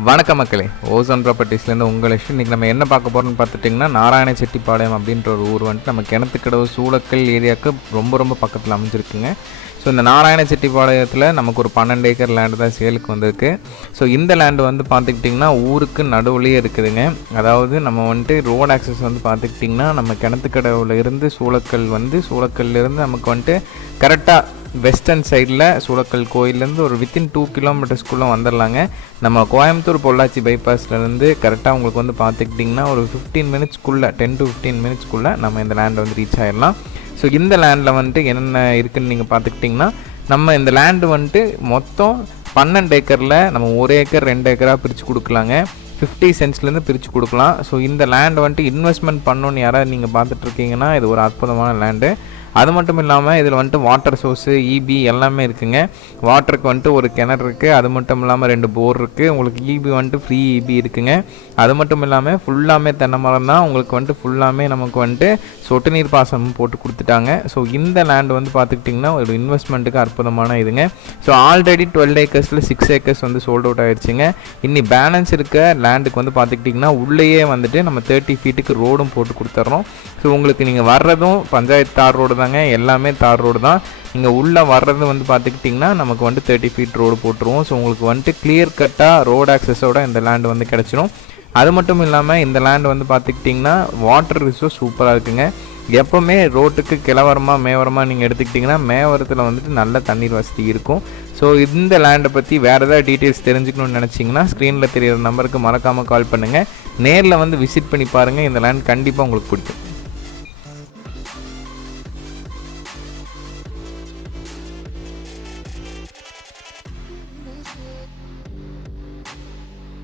வணக்க மக்களே, ஓசோன் ப்ராப்பர்ட்டிஸ்லேருந்து உங்கள் இன்றைக்கி நம்ம என்ன பார்க்க போகிறோம்னு பார்த்துட்டிங்கன்னா, நாராயணச்செட்டிப்பாளையம் அப்படின்ற ஒரு ஊர் வந்துட்டு நம்ம கிணத்துக்கடவு சூளக்கல் ஏரியாவுக்கு ரொம்ப பக்கத்தில் அமைஞ்சிருக்குங்க. ஸோ இந்த நாராயணச்செட்டிப்பாளையத்தில் நமக்கு ஒரு 12 ஏக்கர் லேண்டு தான் சேலுக்கு வந்திருக்கு. ஸோ இந்த லேண்டு வந்து பார்த்துக்கிட்டிங்கன்னா ஊருக்கு நடுவுலேயே இருக்குதுங்க. அதாவது நம்ம வந்துட்டு ரோட் ஆக்சஸ் வந்து பார்த்துக்கிட்டிங்கன்னா நம்ம கிணத்துக்கடவுல இருந்து சூளக்கல்லேருந்து நமக்கு வந்துட்டு கரெக்டாக வெஸ்டர்ன் சைடில் சூளக்கல் கோயிலேருந்து ஒரு வித்தின் 2 கிலோமீட்டர்ஸ்குள்ளே வந்துடலாங்க. நம்ம கோயம்புத்தூர் பொள்ளாச்சி பைபாஸ்லேருந்து கரெக்டாக உங்களுக்கு வந்து பார்த்துக்கிட்டிங்கன்னா ஒரு 15 மினிட்ஸ்க்குள்ளே 10 to 15 மினிட்ஸ்க்குள்ளே நம்ம இந்த லேண்டை வந்து ரீச் ஆகிடலாம். ஸோ இந்த லேண்டில் வந்துட்டு என்னென்ன இருக்குதுன்னு நீங்கள் பார்த்துக்கிட்டிங்கன்னா, நம்ம இந்த லேண்டு வந்துட்டு மொத்தம் 12 ஏக்கரில் நம்ம 1 ஏக்கர் 2 ஏக்கராக பிரித்து கொடுக்கலாங்க. 50 சென்ட்ஸ்லேருந்து பிரித்து கொடுக்கலாம். ஸோ இந்த லேண்டு வந்துட்டு இன்வெஸ்ட்மெண்ட் பண்ணணுன்னு யாராவது நீங்கள் பார்த்துட்ருக்கீங்கன்னா இது ஒரு அற்புதமான லேண்டு. அது மட்டும் இல்லாமல் இதில் வந்துட்டு வாட்டர் சோர்ஸு, இபி எல்லாமே இருக்குதுங்க. வாட்டருக்கு வந்துட்டு ஒரு கிணறு இருக்குது. அது மட்டும் இல்லாமல் 2 போர் இருக்குது. உங்களுக்கு இபி வந்துட்டு ஃப்ரீ இபி இருக்குதுங்க. அது மட்டும் இல்லாமல் ஃபுல்லாமே தென்னை மரம் தான். உங்களுக்கு வந்துட்டு ஃபுல்லாமே நமக்கு வந்துட்டு சொட்டு நீர் பாசனம் போட்டு கொடுத்துட்டாங்க. ஸோ இந்த லேண்டு வந்து பார்த்துக்கிட்டிங்கன்னா ஒரு இன்வெஸ்ட்மெண்ட்டுக்கு அற்புதமான இதுங்க. ஸோ ஆல்ரெடி 12 ஏக்கர்ஸில் 6 ஏக்கர்ஸ் வந்து சோல்ட் அவுட் ஆகிடுச்சிங்க. இன்னி பேலன்ஸ் இருக்க லேண்டுக்கு வந்து பார்த்துக்கிட்டிங்கன்னா உள்ளேயே வந்துட்டு நம்ம 30 ஃபீட்டுக்கு ரோடும் போட்டு கொடுத்துட்றோம். ஸோ உங்களுக்கு நீங்கள் வர்றதும் பஞ்சாயத்து தார் ரோடு தாங்க, எல்லாமே தார் ரோடு தான். நீங்கள் உள்ளே வர்றது வந்து பார்த்துக்கிட்டிங்கன்னா நமக்கு வந்துட்டு 30 ஃபீட் ரோடு போட்டுருவோம். ஸோ உங்களுக்கு வந்துட்டு கிளியர் கட்டாக ரோடு ஆக்சஸோட இந்த லேண்டு வந்து கிடச்சிரும். அது மட்டும் இல்லாமல் இந்த லேண்டு வந்து பார்த்துக்கிட்டிங்கன்னா வாட்டர் ரிசோர்ஸ் சூப்பராக இருக்குங்க. எப்போவுமே ரோட்டுக்கு கிளவரமாக மேவரமாக நீங்கள் எடுத்துக்கிட்டிங்கன்னா மேவரத்தில் வந்துட்டு நல்ல தண்ணீர் வசதி இருக்கும். ஸோ இந்த லேண்டை பற்றி வேறு ஏதாவது டீட்டெயில்ஸ் தெரிஞ்சுக்கணும்னு நினச்சிங்கன்னா ஸ்க்ரீனில் தெரியிற நம்பருக்கு மறக்காமல் கால் பண்ணுங்கள். நேரில் வந்து விசிட் பண்ணி பாருங்கள். இந்த லேண்ட் கண்டிப்பாக உங்களுக்கு பிடிக்கும்.